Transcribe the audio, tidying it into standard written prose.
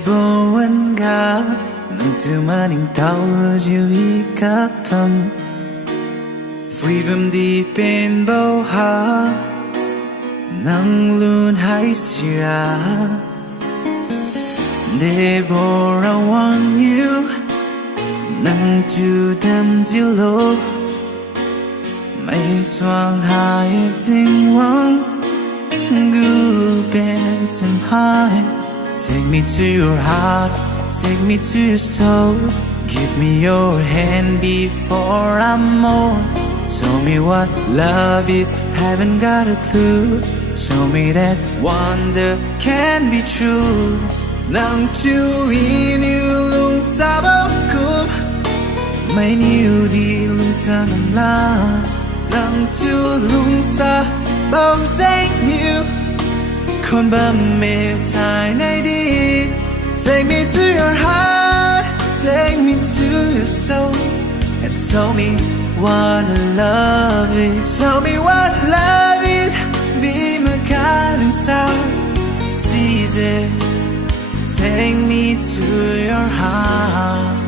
지보원가 능트마닝 타오주이 갑탐 Freedom deep in boha nang lun hai sira Deborah want you nang tu dem zilo Mai swang hai ting wang gu ben some high Take me to your heart, take me to your soul Give me your hand before I'm old Show me what love is, haven't got a clue Show me that wonder can be true Nang tuwin ilong sa bakum May niu di lung sa namla Nang tulung sa bom say niu Kon ba me tai nai di Take me to your heart, take me to your soul And show me what love is Show me what love is Be my guiding star It's easy Take me to your heart